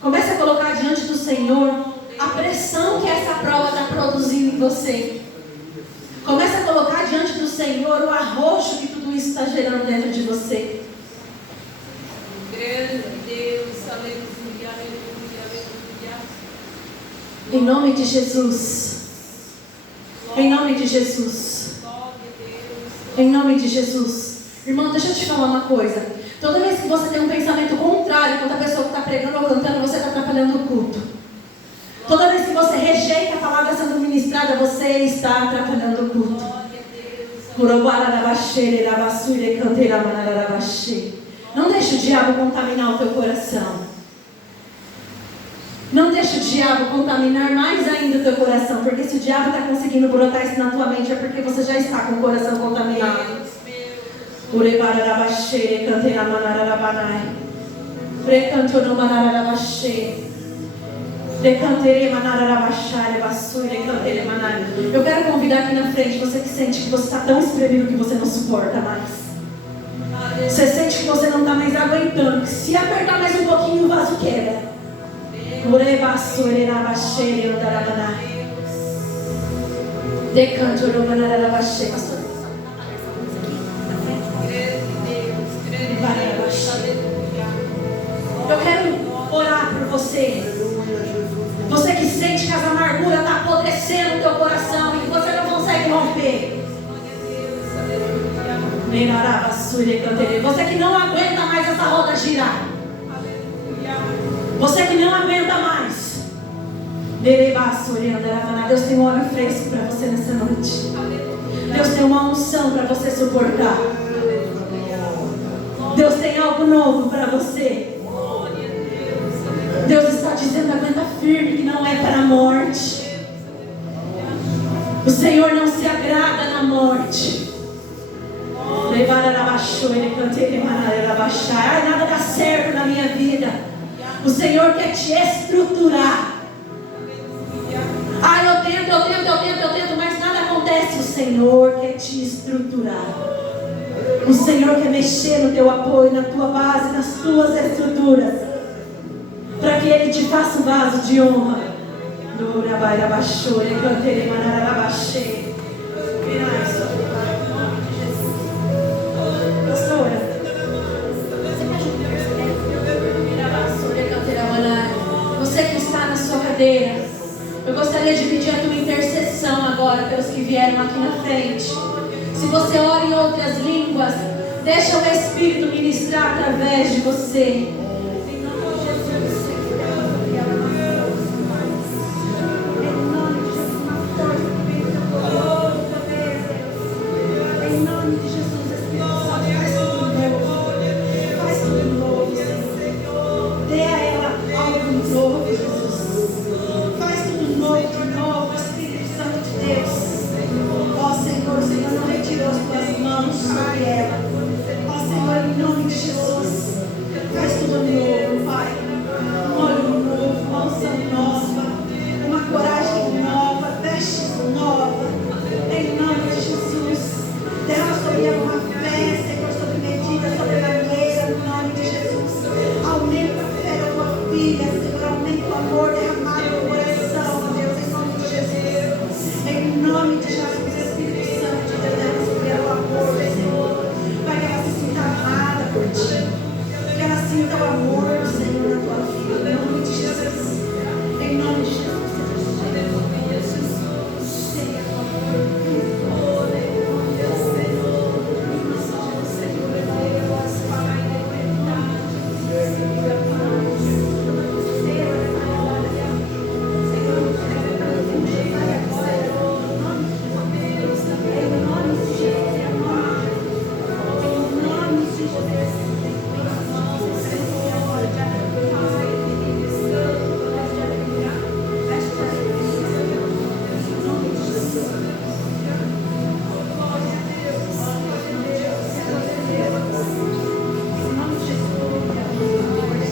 Comece a colocar diante do Senhor a pressão que essa prova está produzindo em você. Comece a colocar diante do Senhor o arroxo que tudo isso está gerando dentro de você. Grande Deus, aleluia, aleluia, aleluia. Em nome de Jesus. Em nome de Jesus. Em nome de Jesus. Irmão, deixa eu te falar uma coisa. Toda vez que você tem um pensamento contrário contra a pessoa que está pregando ou cantando, você está atrapalhando o culto. Toda vez que você rejeita a palavra sendo ministrada, você está atrapalhando o culto. Não deixe o diabo contaminar o teu coração. Não deixe o diabo contaminar mais ainda o teu coração. Porque se o diabo está conseguindo brotar isso na tua mente, é porque você já está com o coração contaminado. Eu quero convidar aqui na frente você que sente que você está tão espremido que você não suporta mais. Você sente que você não está mais aguentando, que se apertar mais um pouquinho o vaso quebra. Eu quero orar por você. Você que sente que as amarguras estão apodrecendo o teu coração e que você não consegue romper. Você que não aguenta mais essa roda girar. Você que não aguenta mais. Deus tem um óleo fresco para você nessa noite. Deus tem uma unção para você suportar. Deus tem algo novo para você. Deus está dizendo: aguenta firme, que não é para a morte. O Senhor não se agrada na morte. Ai, nada dá certo na minha vida. O Senhor quer te estruturar. Ai, eu tento, mas nada acontece. O Senhor quer te estruturar. O Senhor quer mexer no teu apoio, na tua base, nas tuas estruturas, para que Ele te faça um vaso de honra. Pastora, você que está na sua cadeira, eu gostaria de pedir a tua intercessão agora pelos que vieram aqui na frente. Se você ora em outras línguas, deixa o Espírito ministrar através de você.